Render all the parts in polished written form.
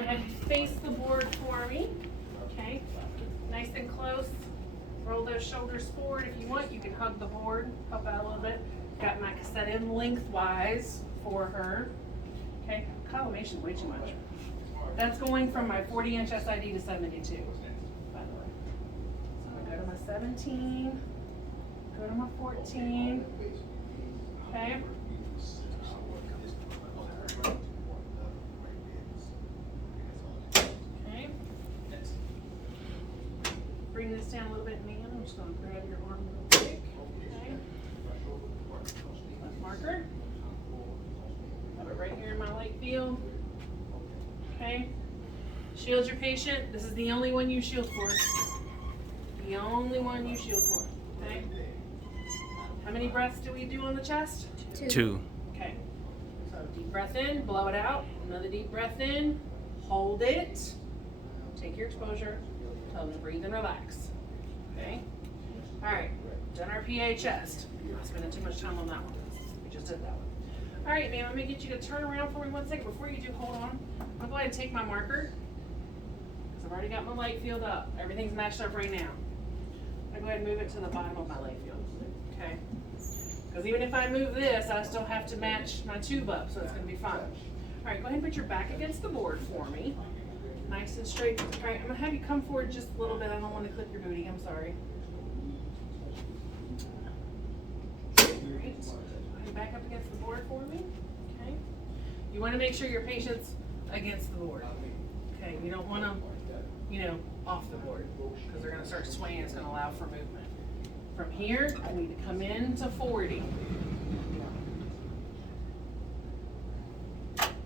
Go ahead and face the board for me. Okay, nice and close. Roll those shoulders forward. If you want, you can hug the board, help out a little bit. Got my cassette in lengthwise for her. Okay, collimation way too much. That's going from my 40-inch SID to 72, by the way. So I'm gonna go to my 17, go to my 14, okay? Okay. Bring this down a little bit, man. I'm just gonna grab your arm real quick, okay? Left marker. Have it right here in my light field. Okay, shield your patient. This is the only one you shield for. The only one you shield for, okay? How many breaths do we do on the chest? 2. Okay, so deep breath in, blow it out. Another deep breath in, hold it. Take your exposure, tell them to breathe and relax, okay? All right, done our PA chest. I'm not spending too much time on that one. We just did that one. All right, ma'am, I'm gonna get you to turn around for me 1 second. Before you do, hold on. I'll go ahead and take my marker, because I've already got my light field up. Everything's matched up right now. I'll go ahead and move it to the bottom of my light field, okay? Because even if I move this, I still have to match my tube up, so it's gonna be fine. All right, go ahead and put your back against the board for me. Nice and straight. All right, I'm gonna have you come forward just a little bit. I don't want to clip your booty, I'm sorry. All right. Back up against the board for me, okay? You want to make sure your patient's against the board, okay? You don't want them, off the board, because they're going to start swaying. It's going to allow for movement. From here, I need to come in to 40.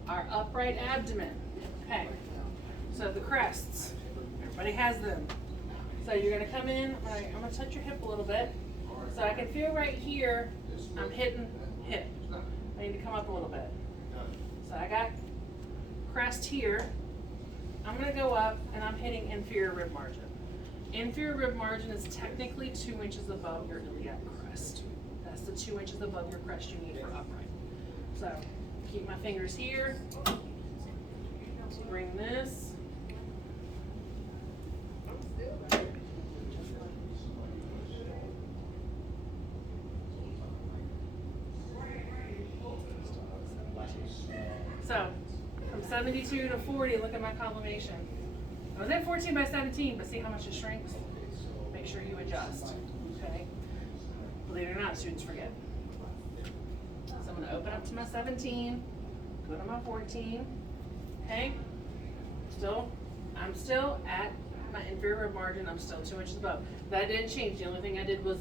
Our upright abdomen, okay? So the crests, everybody has them. So you're going to come in, I'm going to touch your hip a little bit. So I can feel right here, I'm hitting hip. I need to come up a little bit. So I got crest here. I'm gonna go up and I'm hitting inferior rib margin. Inferior rib margin is technically 2 inches above your iliac crest. That's the 2 inches above your crest you need for upright. So keep my fingers here. Bring this. So, from 72 to 40, look at my collimation. I was at 14 by 17, but see how much it shrinks? Make sure you adjust, okay? Believe it or not, students forget. So I'm gonna open up to my 17, go to my 14, okay? I'm still at my inferior rib margin, I'm still 2 inches above. That didn't change, the only thing I did was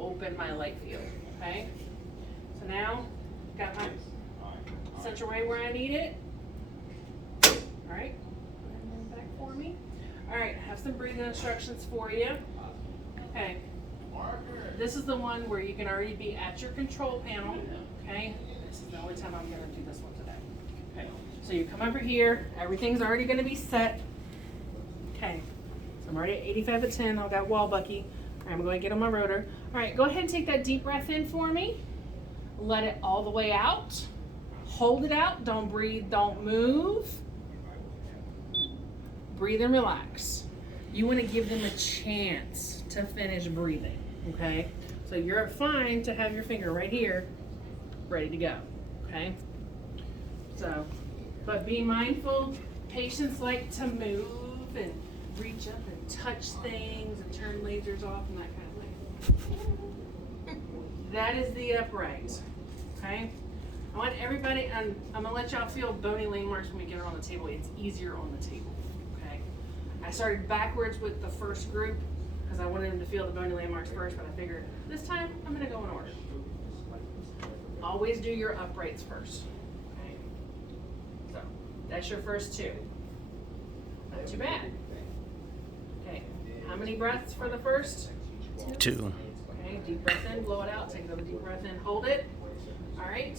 open my light field, okay? So now, got my central right where I need it. All right, back for me. All right, I have some breathing instructions for you. Okay, this is the one where you can already be at your control panel. Okay, this is the only time I'm gonna do this one today. Okay, so you come over here, everything's already gonna be set. Okay, so I'm already at 85 at 10, I've got wall bucky. All right, I'm going to get on my rotor. All right, go ahead and take that deep breath in for me. Let it all the way out. Hold it out, don't breathe, don't move. Breathe and relax. You want to give them a chance to finish breathing, okay? So you're fine to have your finger right here, ready to go, okay? So, but be mindful, patients like to move and reach up and touch things and turn lasers off and that kind of thing. That is the upright, okay? I want everybody, I'm gonna let y'all feel bony landmarks when we get her on the table. It's easier on the table, okay? I started backwards with the first group because I wanted them to feel the bony landmarks first, but I figured this time I'm gonna go in order. Always do your uprights first, okay? So, that's your first two. Not too bad. Okay, how many breaths for the first? 2. Okay, deep breath in, blow it out, take another deep breath in, hold it. All right,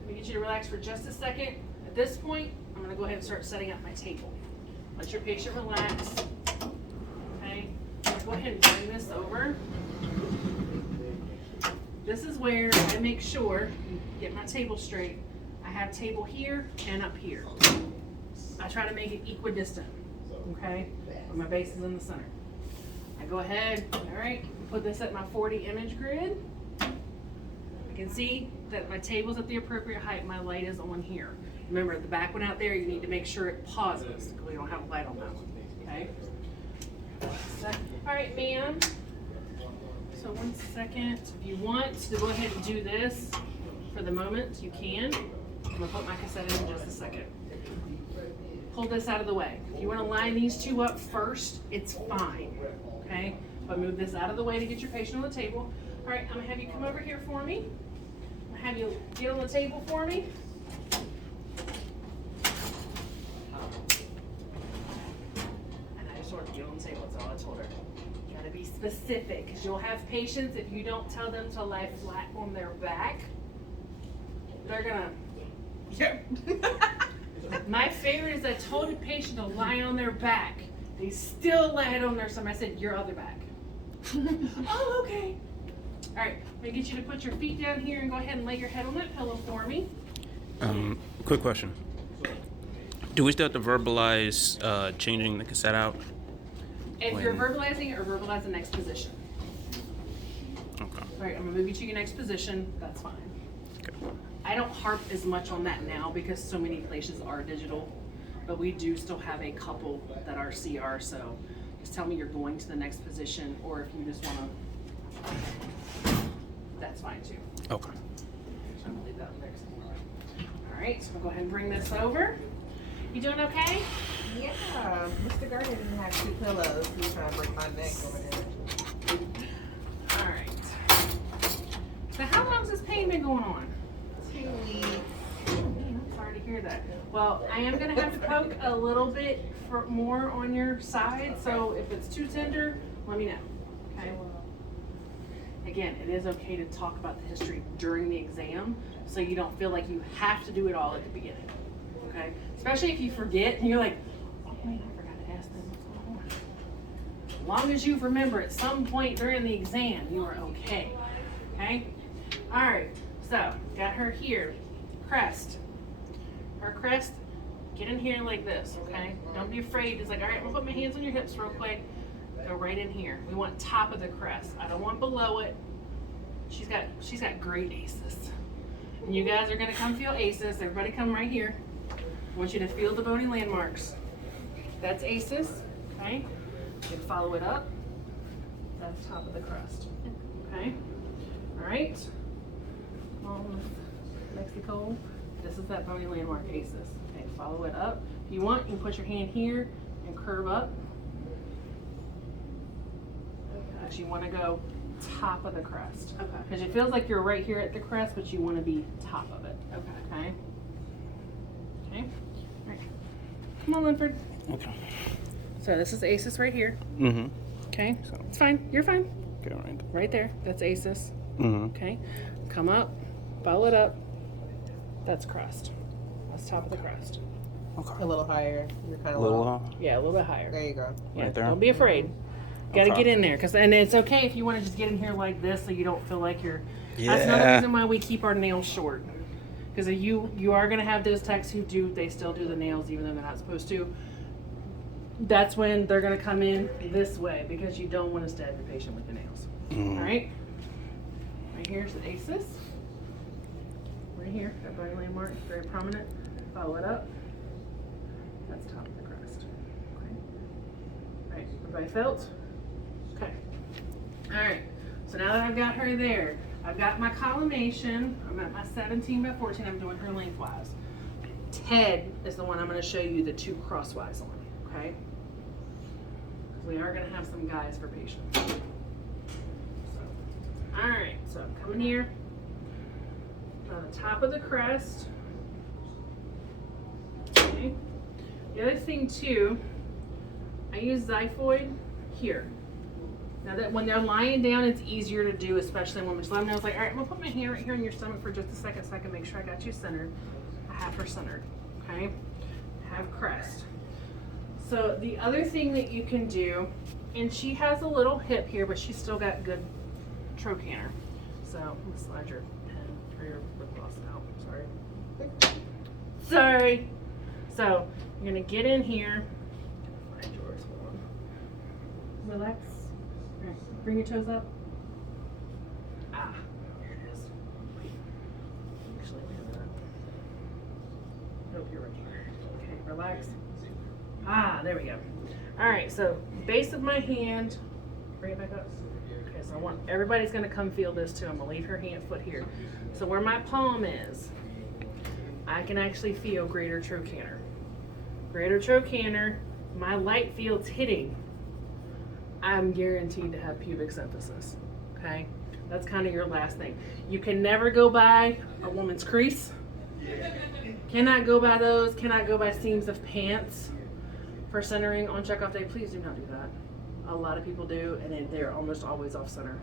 let me get you to relax for just a second. At this point, I'm gonna go ahead and start setting up my table. Let your patient relax. Okay, go ahead and bring this over. This is where I make sure, get my table straight. I have table here and up here. I try to make it equidistant, okay? Where my base is in the center. I go ahead, all right, put this at my 40 image grid. I can see that my table's at the appropriate height, my light is on here. Remember, the back one out there, you need to make sure it pauses, because we don't have a light on that one, okay? All right, ma'am. So 1 second, if you want to go ahead and do this for the moment, you can. I'm gonna put my cassette in just a second. Pull this out of the way. If you wanna line these two up first, it's fine, okay? But move this out of the way to get your patient on the table. All right, I'm gonna have you come over here for me. I'm gonna have you get on the table for me. And I just sort of get on the table, that's all I told her. You gotta be specific, because you'll have patients, if you don't tell them to lie flat on their back, they're gonna, my favorite is I told a patient to lie on their back. They still lied on their stomach. I said, your other back. Oh, okay. All right, I'm gonna get you to put your feet down here and go ahead and lay your head on that pillow for me. Quick question. Do we still have to verbalize changing the cassette out? If you're verbalizing or verbalize the next position. Okay. All right, I'm gonna move you to your next position. That's fine. Okay. I don't harp as much on that now because so many places are digital, but we do still have a couple that are CR, so just tell me you're going to the next position, or if you just wanna, that's fine too. Okay. I'm gonna leave that in there. All right, so we'll go ahead and bring this over. You doing okay? Yeah, Mr. Gardner didn't have 2 pillows. He was trying to break my neck over there. All right. So how long's this pain been going on? 2 weeks. I'm sorry to hear that. Well, I am gonna have to poke a little bit for more on your side, so if it's too tender, let me know, okay? Again, it is okay to talk about the history during the exam, so you don't feel like you have to do it all at the beginning, okay? Especially if you forget and you're like, oh wait, I forgot to ask them what's going on. As long as you remember at some point during the exam, you are okay, okay? All right, so got her here, crest. Her crest, get in here like this, okay? Don't be afraid. It's like, all right, I'm gonna put my hands on your hips real quick. Go right in here. We want top of the crest. I don't want below it. She's got great aces. And you guys are gonna come feel aces. Everybody come right here. I want you to feel the bony landmarks. That's aces, okay? You can follow it up. That's top of the crest, okay? All right. Come on, Mexico. This is that bony landmark aces. Okay, follow it up. If you want, you can put your hand here and curve up. Actually, you want to go top of the crest. Okay. Because it feels like you're right here at the crest, but you want to be top of it. Okay. Okay. Okay. All right. Come on, Linford. Okay. So this is aces right here. Mm-hmm. Okay. So it's fine. You're fine. Okay, right. Right there. That's aces. Mm-hmm. Okay. Come up. Follow it up. That's crest. That's top of the crest. Okay. A little higher. You're kind A of little, Yeah, a little bit higher. There you go. Yeah, right there? Don't be afraid. Got to Okay. get in there, and it's okay if you want to just get in here like this, so you don't feel like you're. That's another Yeah. reason why we keep our nails short, because you are going to have those techs who they still do the nails even though they're not supposed to. That's when they're going to come in this way because you don't want to stab your patient with the nails. Mhm. All right. Right here's the aces. Right here, that bony landmark, very prominent. Follow it up. That's top of the crest. Okay. All right, everybody felt? Okay. All right, so now that I've got her there, I've got my collimation. I'm at my 17 by 14. I'm doing her lengthwise. Ted is the one I'm going to show you the 2 crosswise on, okay? We are going to have some guys for patients. So, all right, so I'm coming here on the top of the crest. Okay. The other thing too, I use xiphoid here. Now that when they're lying down, it's easier to do, especially when we're let them know. It's like, all right, I'm gonna put my hand right here on your stomach for just a second so I can make sure I got you centered. I have her centered, okay? I have crest. So the other thing that you can do, and she has a little hip here, but she's still got good trochanter. So I'm gonna slide your pen or your lip gloss out. Sorry. Sorry. So You're gonna get in here. Find yours, hold on. Relax. All right, bring your toes up. Ah, here it is. Actually, wait a minute. Nope, you're right here. Okay, relax. Ah, there we go. All right, so base of my hand. Bring it back up. Okay, so I want everybody's gonna come feel this too. I'm gonna leave her foot here. So where my palm is, I can actually feel greater trochanter. Greater trochanter, my light field's hitting. I'm guaranteed to have pubic symphysis. Okay, that's kind of your last thing. You can never go by a woman's crease. Cannot go by those. Cannot go by seams of pants for centering on checkoff day. Please do not do that. A lot of people do, and they're almost always off center.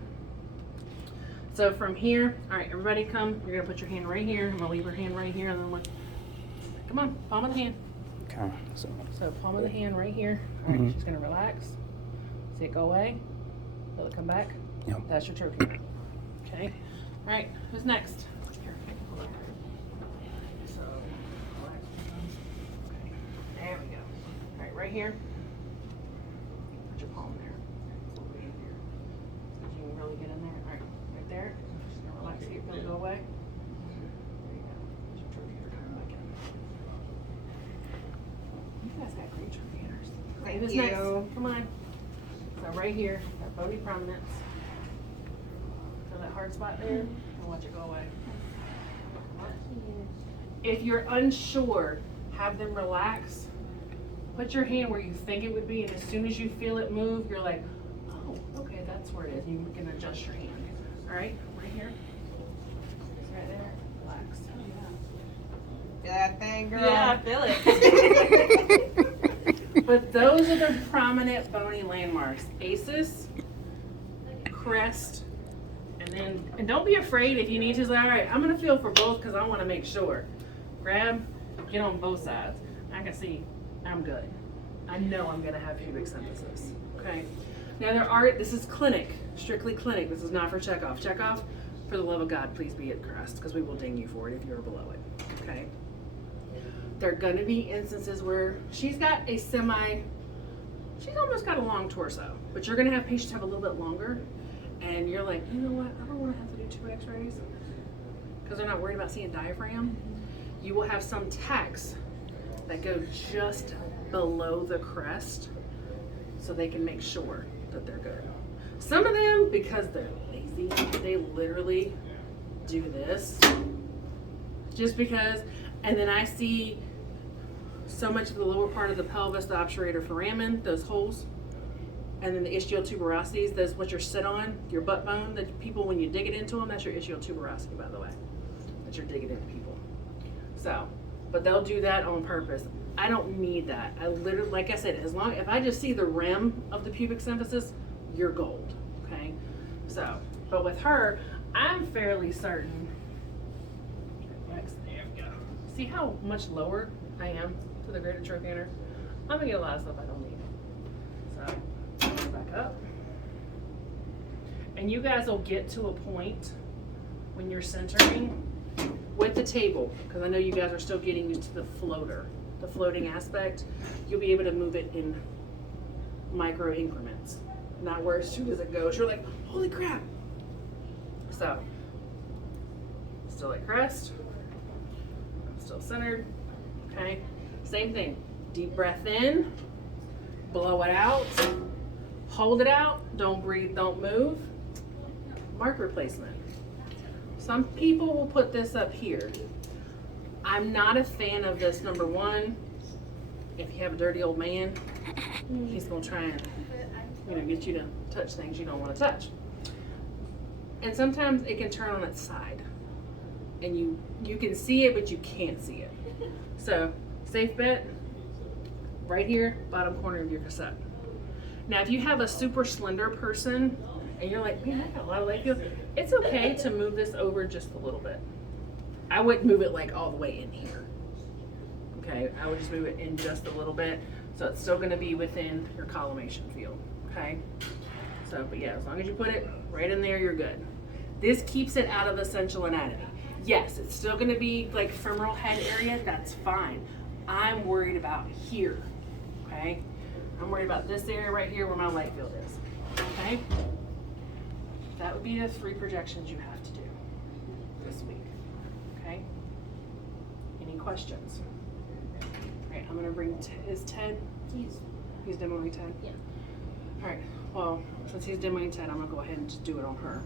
So from here, all right, everybody come. You're gonna put your hand right here. I'm gonna leave your hand right here, and then look. Come on, palm of the hand. Okay. So palm of the hand right here. All right, she's gonna relax. See it go away. Will it come back? Yep. That's your trochanter. Okay. All right, who's next? Here. So, relax. Okay. There we go. All right, right here. Put your palm there. Over here. So you can really get in there. All right, right there. Just gonna relax. See it feel it go away. There you go. There's your trochanter coming back in. You guys got great trochanters. Thank Who's you. next? Come on. So right here, that bony prominence. Feel that hard spot there, and watch it go away. If you're unsure, have them relax. Put your hand where you think it would be, and as soon as you feel it move, you're like, oh, okay, that's where it is. You can adjust your hand. All right, right here. Right there. Relax. Feel that thing, girl? Yeah, I feel it. But those are the prominent bony landmarks. ACEs, crest, and don't be afraid if you need to say, all right, I'm gonna feel for both because I want to make sure. Grab, get on both sides. I can see I'm good. I know I'm gonna have pubic symphysis. Okay. Now this is clinic, strictly clinic. This is not for checkoff. Checkoff, for the love of God, please be at crest because we will ding you for it if you're below it. Okay. There are going to be instances where she's almost got a long torso, but you're going to have patients have a little bit longer, and you're like, you know what, I don't want to have to do 2 x-rays because they're not worried about seeing diaphragm. You will have some techs that go just below the crest so they can make sure that they're good. Some of them, because they're lazy, they literally do this just because. And then I see so much of the lower part of the pelvis, the obturator foramen, those holes, and then the ischial tuberosities, that's what you sit on, your butt bone, that people, when you dig it into them, that's your ischial tuberosity, by the way, that you're digging into people. So, but they'll do that on purpose. I don't need that. I literally, like I said, if I just see the rim of the pubic symphysis, you're gold, okay? So, but with her, I'm fairly certain. There we go. See how much lower I am to the greater trochanter? I'm gonna get a lot of stuff I don't need. So, back up. And you guys will get to a point when you're centering with the table, because I know you guys are still getting used to the floater, the floating aspect. You'll be able to move it in micro increments, not where as soon as it goes, you're like, holy crap. So, still at crest, still centered, okay? Same thing, deep breath in, blow it out, hold it out, don't breathe, don't move. Mark replacement. Some people will put this up here. I'm not a fan of this. Number one, if you have a dirty old man, he's gonna try and get you to touch things you don't want to touch. And sometimes it can turn on its side, and you can see it, but you can't see it. So safe bet, right here, bottom corner of your cassette. Now, if you have a super slender person and you're like, man, I got a lot of leg feel, it's okay to move this over just a little bit. I wouldn't move it like all the way in here. Okay, I would just move it in just a little bit, so it's still gonna be within your collimation field, okay? So, but yeah, as long as you put it right in there, you're good. This keeps it out of essential anatomy. Yes, it's still gonna be like femoral head area, that's fine. I'm worried about here, okay? I'm worried about this area right here where my light field is, okay? That would be the 3 projections you have to do this week, okay? Any questions? All right, I'm gonna bring, is Ted? He's demoing Ted? Yeah. All right, well, since he's demoing Ted, I'm gonna go ahead and just do it on her.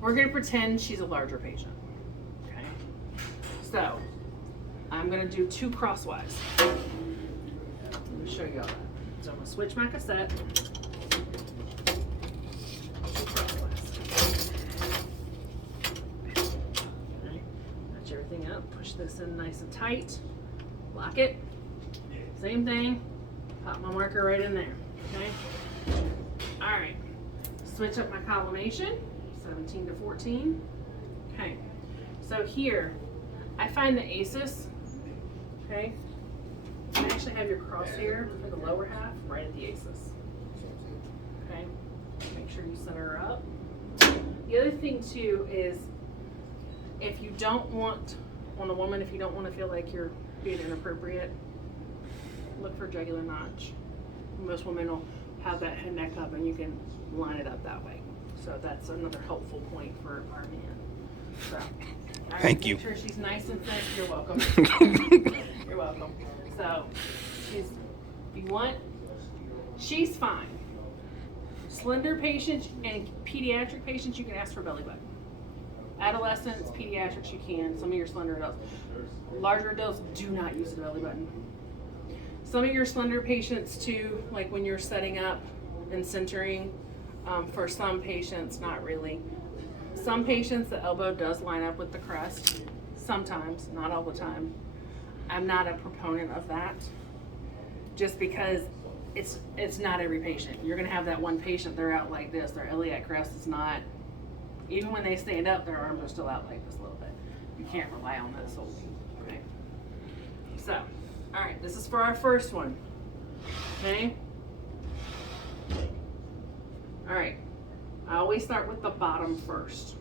We're gonna pretend she's a larger patient, okay? So, I'm gonna do 2 crosswise. Let me show you all that. So I'm gonna switch my cassette. 2 crosswise. Okay, match everything up, push this in nice and tight, lock it. Same thing, pop my marker right in there, okay? All right, switch up my collimation, 17 to 14. Okay, so here, I find the ACES, okay? You actually have your crosshair for the lower half right at the ACES. Okay, make sure you center her up. The other thing too is, if you don't want, on a woman, if you don't want to feel like you're being inappropriate, look for jugular notch. Most women will have that head neck up and you can line it up that way. So that's another helpful point for our man. So, all right, Thank you. Make sure she's nice and thick. You're welcome. You're welcome. So, if you want, she's fine. Slender patients and pediatric patients, you can ask for belly button. Adolescents, pediatrics, you can. Some of your slender adults. Larger adults, do not use the belly button. Some of your slender patients too, like when you're setting up and centering, for some patients, not really. Some patients, the elbow does line up with the crest. Sometimes, not all the time. I'm not a proponent of that, just because it's not every patient. You're gonna have that one patient, they're out like this, their iliac crest is not, even when they stand up, their arms are still out like this a little bit. You can't rely on that solely, okay? So, all right, this is for our first one, okay? All right, I always start with the bottom first.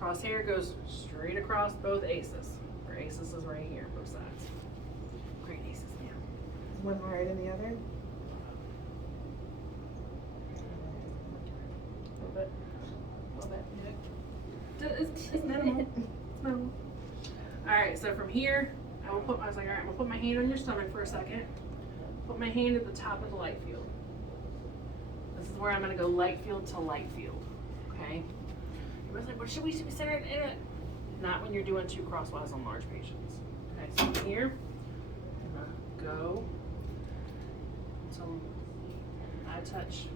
Crosshair goes straight across both ACEs. Our ACEs is right here, both sides. Great ACEs, yeah. One higher than the other? A little bit. It's minimal. It's minimal. All right, so from here, I was like, all right, I'm gonna put my hand on your stomach for a second. Put my hand at the top of the light field. This is where I'm gonna go light field to light field, okay? Everybody's like, well, should we be centered in it? Not when you're doing 2 crosswise on large patients. Okay, so from here, I'm gonna go until I touch.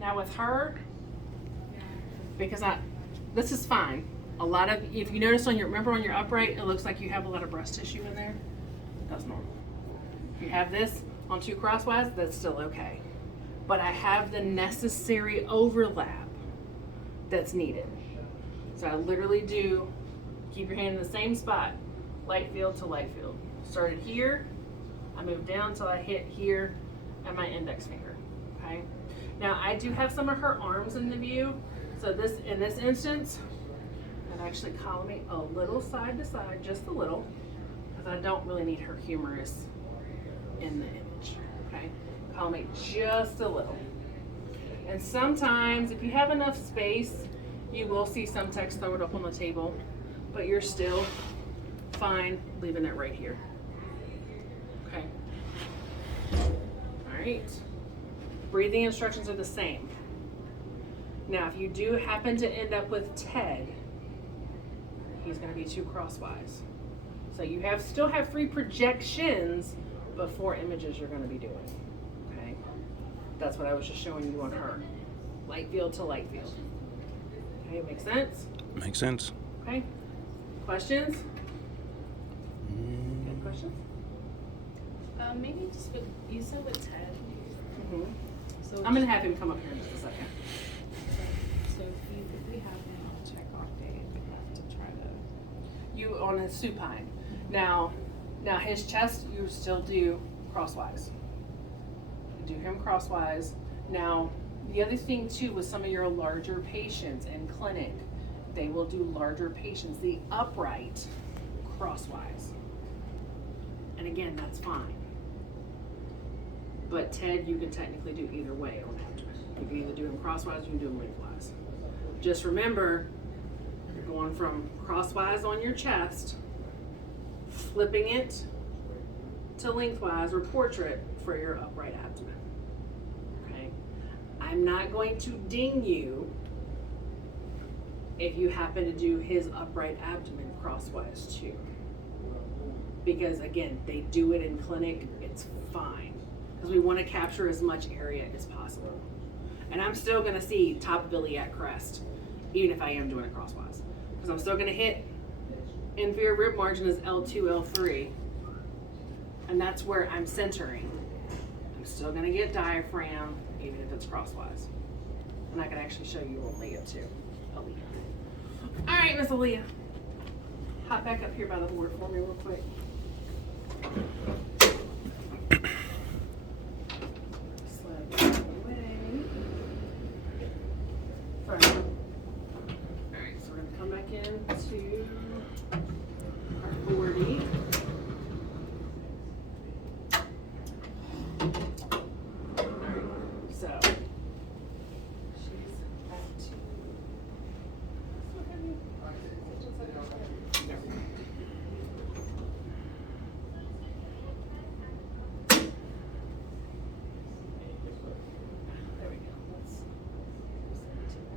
Now with her, because this is fine. A lot of, if you notice remember on your upright, it looks like you have a lot of breast tissue in there. That's normal. If you have this on 2 crosswise, that's still okay. But I have the necessary overlap that's needed. So I literally do, keep your hand in the same spot, light field to light field. Started here, I move down until I hit here at my index finger, okay? Now I do have some of her arms in the view. So in this instance, I'd actually collimate a little side to side, just a little, because I don't really need her humerus in the image, okay? Collimate just a little. And sometimes, if you have enough space, you will see some text throw it up on the table, but you're still fine leaving it right here, okay? All right. Breathing instructions are the same. Now, if you do happen to end up with Ted, he's going to be 2 crosswise. So you still have 3 projections, but 4 images you're going to be doing. Okay, that's what I was just showing you on her. Light field to light field. Okay, make sense? Makes sense. Okay. Questions? Good questions? Maybe just with, you said with Ted. Mm-hmm. So I'm going to have him come up here in just a second. So if we have him on check off day, we have to try to. You on his supine. Now his chest, you still do crosswise. You do him crosswise. Now, The other thing too, with some of your larger patients in clinic, they will do larger patients, the upright crosswise. And again, that's fine. But TED, you can technically do either way on abdomen. You can either do them crosswise, or you can do them lengthwise. Just remember, you're going from crosswise on your chest, flipping it to lengthwise or portrait for your upright abdomen. Okay? I'm not going to ding you if you happen to do his upright abdomen crosswise too. Because again, they do it in clinic, it's fine. Because we want to capture as much area as possible. And I'm still gonna see top of iliac crest, even if I am doing it crosswise. Because I'm still gonna hit inferior rib margin as L2, L3. And that's where I'm centering. I'm still gonna get diaphragm, even if it's crosswise. And I can actually show you Aaliyah too. Aaliyah. All right, Miss Aaliyah. Hop back up here by the board for me real quick. Slide that out of the way. Sorry. All right, so we're gonna come back into our 40. So she's back to. What have you? There we go. Let's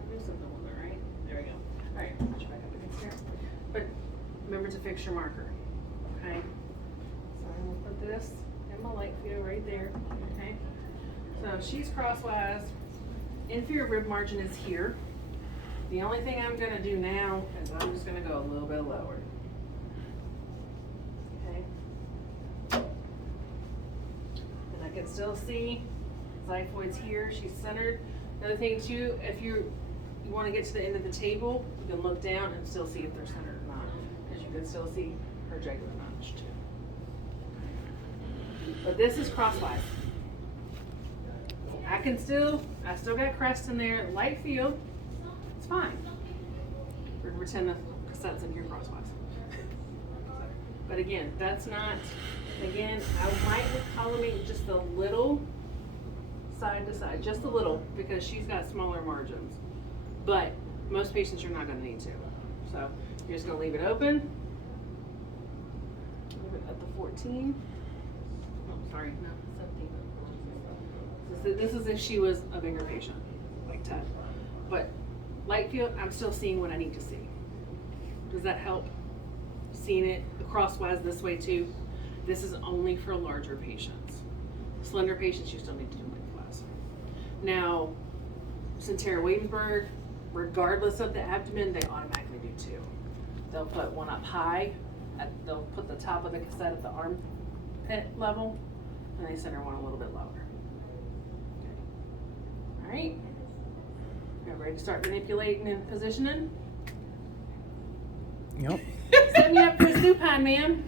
do something with it, right? There we go. All right, push back up against here. But remember to fix your marker. Okay. So I'm gonna put this in my light field right there. Okay. So she's crosswise. Inferior rib margin is here. The only thing I'm gonna do now is I'm just gonna go a little bit lower. Okay. And I can still see xiphoid's here. She's centered. Another thing too, if you want to get to the end of the table, you can look down and still see if they're centered or not, because you can still see her jugular notch too. But this is crosswise. I still got crest in there, light field, it's fine. We're gonna pretend the cassette's in here crosswise. But again, that's not, again, I might collimate just a little side to side, just a little, because she's got smaller margins. But most patients you're not gonna need to. So you're just gonna leave it open. Leave it at the 14. Oh, sorry, no, 17. This is if she was a bigger patient, like 10. But light field, I'm still seeing what I need to see. Does that help? Seeing it crosswise this way too. This is only for larger patients. Slender patients, you still need to do lengthwise. Now, Centera Williamsburg, regardless of the abdomen, they automatically do two. They'll put one up high, they'll put the top of the cassette at the armpit level, and they center one a little bit lower. All right, you ready to start manipulating and positioning? Yep. Set me up for supine, ma'am.